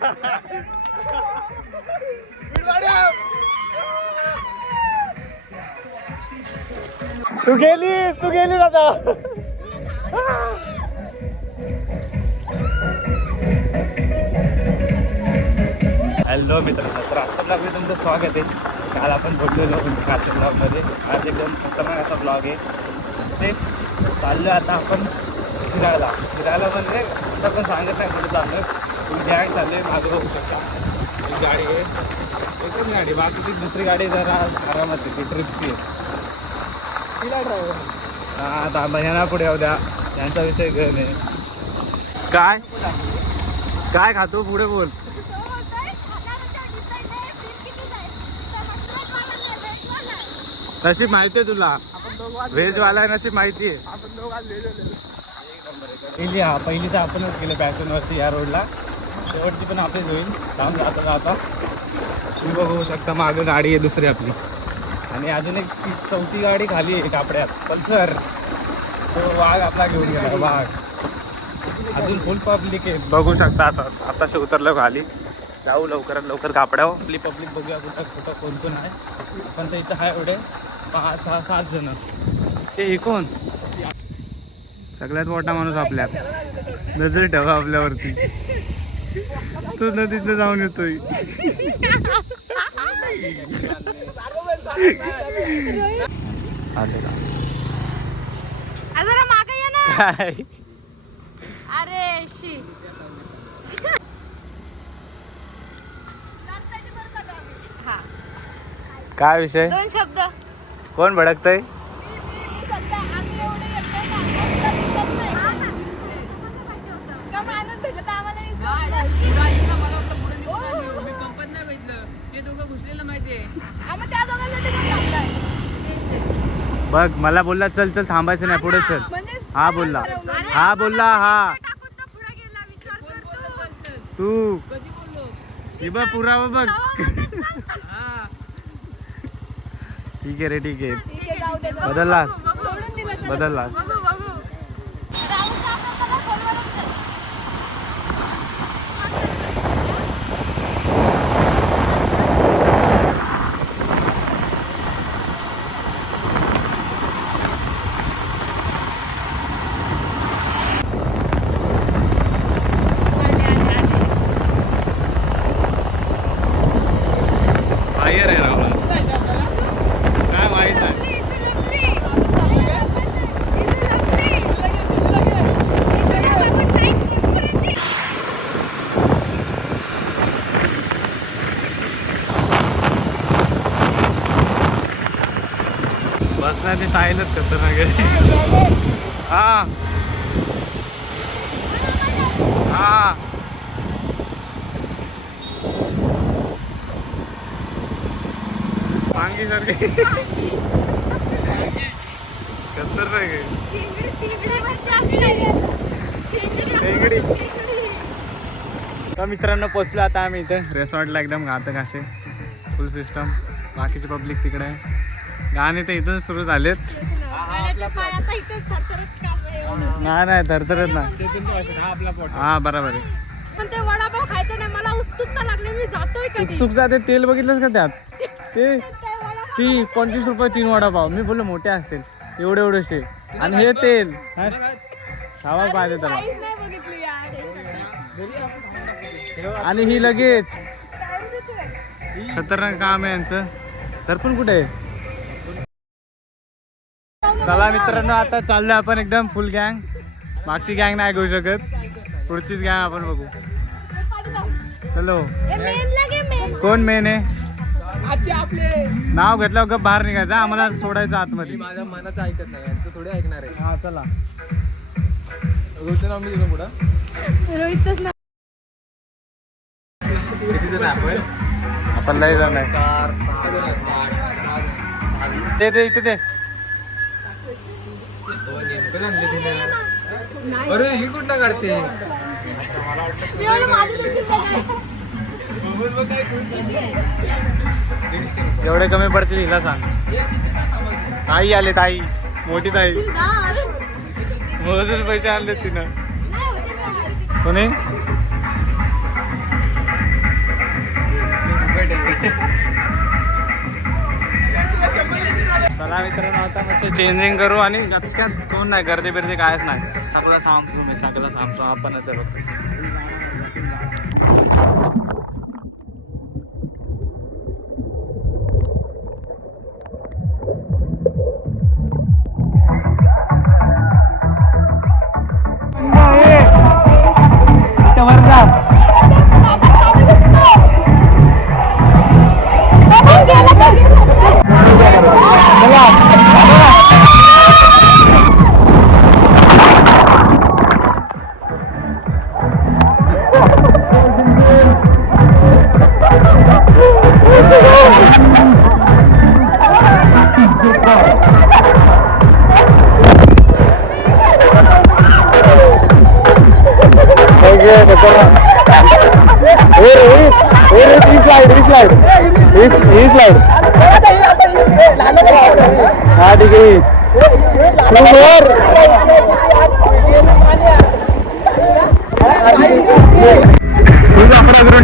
तू गेली आता. हॅलो मित्रांनो, तर आजच्या ब्लॉगमध्ये तुमचं स्वागत आहे. काल आपण बोललेलो कालच्या ब्लॉगमध्ये. आज एकदम खतरनाक असा ब्लॉग आहे. तेच चाललो आता आपण फिरायला म्हणजे आता पण सांगत नाही कुठे चाललं. तुम्ही गॅग चालले मागं बघू शकता. ही गाडी आहे, एकच गाडी, बाकीची दुसरी गाडी जरा आरामात येते, ट्रिप्सची आहे. तिला ड्रायव्हर हां थांबा, ह्यांना पुढे येऊ द्या, त्यांचा विषय घर नाही. काय खातो पुढे बोल. नशीब माहिती आहे तुला, व्हेजवाला आहे, नशीब माहिती आहे. पहिली तर आपणच गेलो पॅशनवरती या रोडला, शेवटची पण आपलीच होईल. थांब जाता तुम्ही बघू शकता मागं गाडी आहे दुसरी आपली, आणि अजून एक चौथी गाडी खाली आहे कापड्यात, पल्सर. तो वाघ आपला घेऊन गेला, वाघ. अजून फुल पब्लिक आहे बघू शकता. आताशी उतरलं खाली, जाऊ लवकरात लवकर कापड्यावर. आपली पब्लिक बघूया कुठं कोण कोण आहे. पण तर इथं आहे एवढे 5, 6, 7 जण. ते कोण सगळ्यात मोठा माणूस आपल्यात, नजर ठेवा आपल्यावरती. तो नदीतनं जाऊन येतोय. काय अरे शी काय विषय, 2 शब्द. कोण भडकतय. बघ मला बोलला चल चल, थांबायचं नाही, पुढे चल. हा बोलला हा तू बघ पुरावा बघ. ठीक आहे रे, ठीक आहे. बदललास. बसला ते सायलच खतरनाक आहे. हा मांगी सारखी खतरनाक आहे. तर मित्रांनो पोचलो आता आम्ही इथे रेसॉर्टला. एकदम घातक असे फुल सिस्टम, बाकीची पब्लिक तिकडे आहे. गाणे तर इथून सुरू झालेत. नाही थरथरत ना. हा बरोबर आहे. पण ते वडापाव खायचं नाही, मला उत्सुकता लागली. मी जातोय कधी. उत्सुक जाते. तेल बघितलंस का त्यात, ते ती 25 रुपये 3 वडापाव. मी बोललो मोठे असतील, एवढेशे. आणि हे तेल खावा पाहिजे त्याला. आणि ही लगेच खतरनाक काम आहे यांचं. तर पण कुठे आहे. चला मित्रांनो, आता चाललोय आपण एकदम फुल गँग. मागची गँग नाही घेऊ शकत, पुढचीच गँग आपण बघू. चलो. कोण मेन आहे. नाव घेतलं गप बाहेर निघायचं, आम्हाला सोडायचं आतमध्ये. माझ्या मनाचं ऐकत नाही, यांचं थोडे ऐकणार आहे. हा चला. रोहितचं नाव मी दिलं पुढं. रोहितच नाव. किती जण आपण लय जण आहे. 4, 6, 8, 10. ते इथे ते. अरे ही कुठं काढते. एवढे कमी पडतील हिला सांग. ताई आले, ताई मोठी ताई. मोजून पैसे आणले तिनं. कोणी चला मित्रांनो आता मस्त चेंजिंग करू आणि गचक्यात कोण नाही गर्दी बिर्दी कायच नाही सगळं सामसू मी सगळं सामसू आपणच आहे फक्त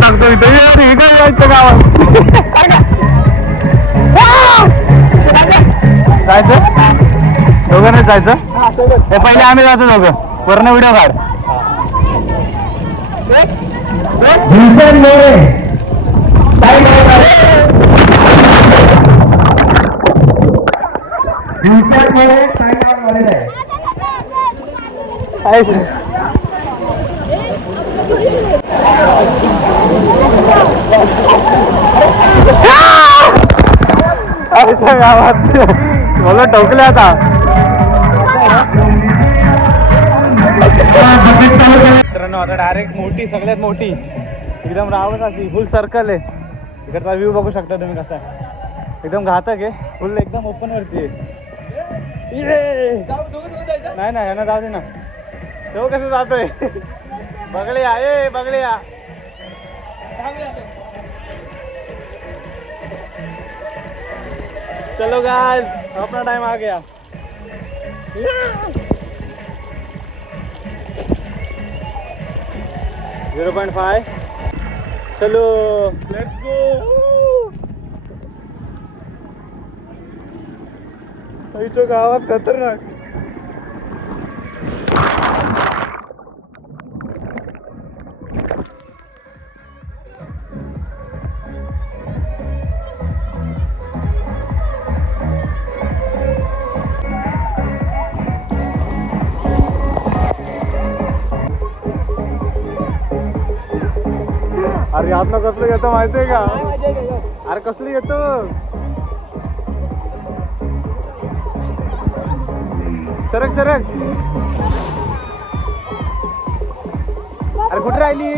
टाकतो इथे गावात जायचं दोघांनाच जायचं हे पहिले आम्ही जातो दोघं वरनं व्हिडिओ काढ गावात मला टोकले आता मित्रांनो आता डायरेक्ट मोठी सगळ्यात मोठी एकदम रावण अशी फुल सर्कल आहे इकडचा व्ह्यू बघू शकता तुम्ही कसा एकदम घातक आहे फुल एकदम ओपन वरती आहे नाही नाही यांना जाऊ दे ना तो कसं जातोय बगड्या ए बगड्या चलो गाइस अपना टाइम आ गया 0.5 चलो लेट्स गो इथं गावात खतरनाक अरे यातनं कसलं घेतो माहितीये का अरे कसली घेतो सरक सरक अरे कुठे राहिली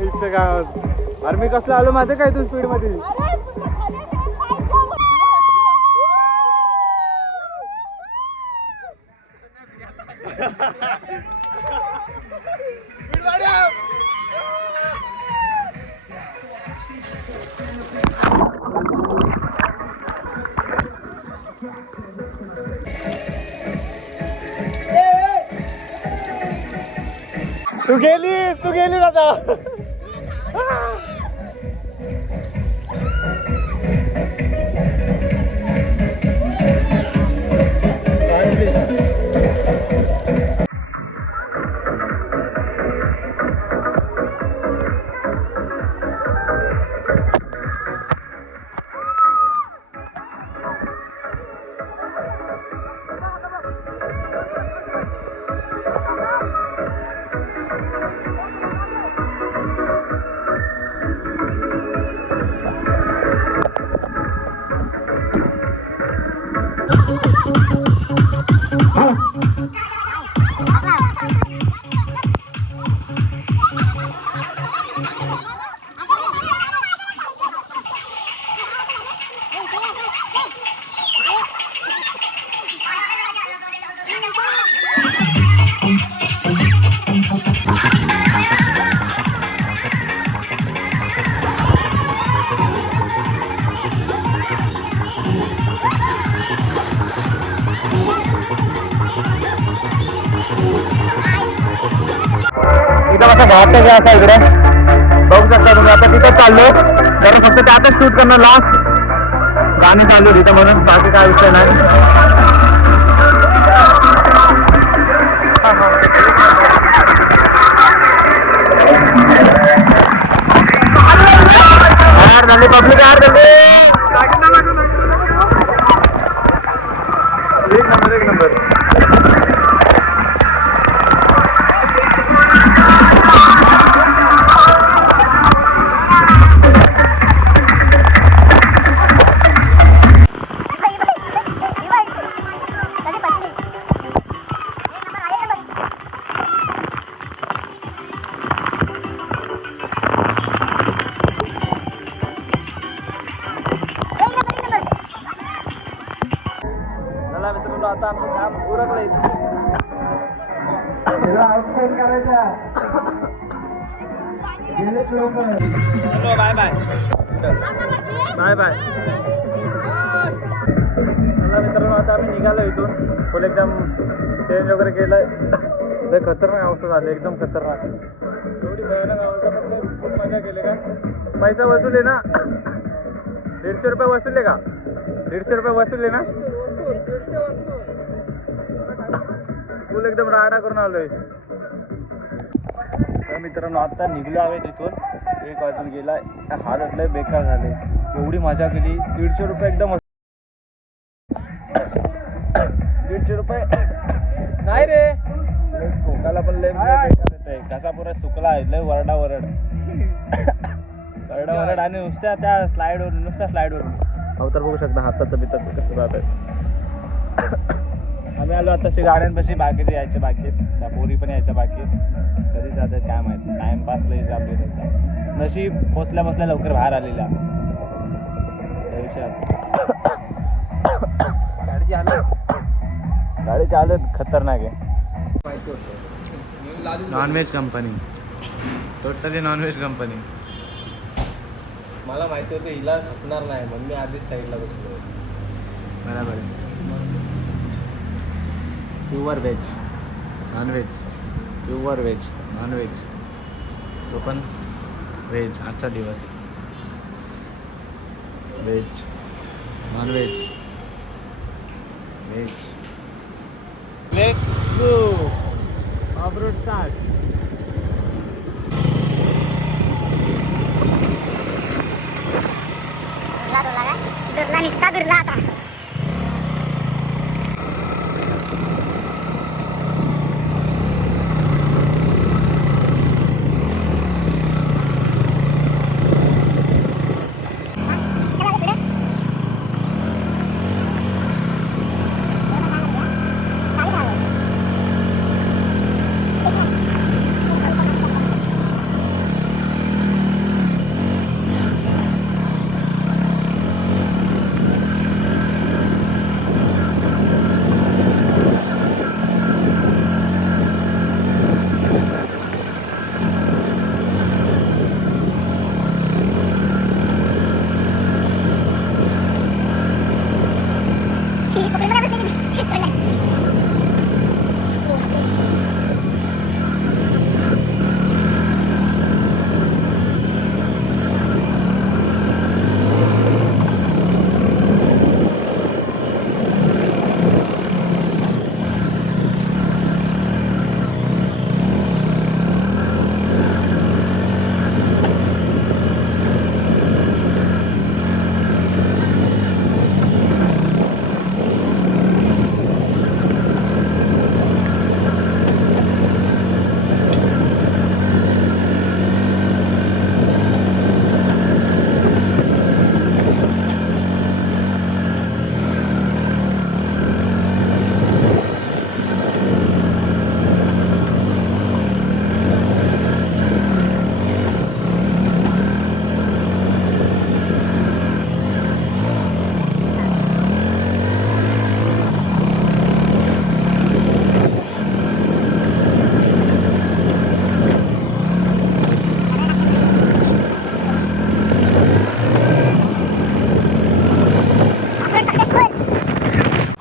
इच्छा गावात अरे मी कसलं आलो माहिती काय तू स्पीड मध्ये तू गेली आता इकडे शकता तुम्ही. आता तिथं चाललोय जरा फक्त ते आता शूट करणं लास्ट गाणी चालू आहे तिथं म्हणून बाकी काय विषय नाही. यार झाली पब्लिक यार झाली. एक नंबर एक नंबर. चला मित्रांनो आता आमचं काम उरकलंय. चलो बाय बाय बाय बाय. चला मित्रांनो आता आम्ही निघालो इथून. फुल एकदम चेंज वगैरे केलंय. लय खतरनाक अवस्था झाली एकदम खतरनाक. एवढी भयानक अवस्था म्हणजे खूप मजा केली का. पैसा वसूल आहे ना. 150 रुपये वसूलले का. 150 रुपये वसूलले ना. फुल एकदम राडा करून आलोय. तर मित्रांनो आता निघलो आहे तिथून. 1 वाजून गेला. हालत लय बेकार झाले. एवढी मजा केली. 150 रुपये एकदम 150 रुपये नाही रे. कोकाला पण लय बेकार येतंय. कसा पुरा सुकला आहे. लय वरडा वरड वरड आणि नुसत्या त्या स्लाईडवरून नुसत्या स्लाईडवरून अवतार बघू शकता हाताचं बिताचं कसं जात आहे. आम्ही आलो आताशी गाड्यांपाशी. बाकीचे यायचे बाकी आहेत. त्या पोरी पण यायच्या बाकी आहेत. कधी जातात काय माहिती. टाइमपास लई चालू त्यांचा. नशीब बसल्या बसल्या लवकर बाहेर आलेल्या त्या विषयात. गाडीची हालत खतरनाक आहे. Non veg company totally non veg company. मला माहिती होतं हिला खपणार नाही म्हणून मी आधीच साईडला बसलो. बरोबर आहे. Pure veg non veg. Pure veg non veg. तो पण व्हेज. आजचा दिवस veg non veg veg. Let's go off road start. दुर्ला निसता दुर्ला आता.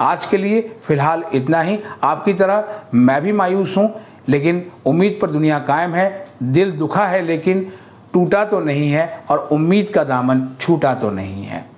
आज के लिए फ़िलहाल इतना ही। आपकी तरह मैं भी मायूस हूँ, लेकिन उम्मीद पर दुनिया कायम है। दिल दुखा है लेकिन टूटा तो नहीं है और उम्मीद का दामन छूटा तो नहीं है।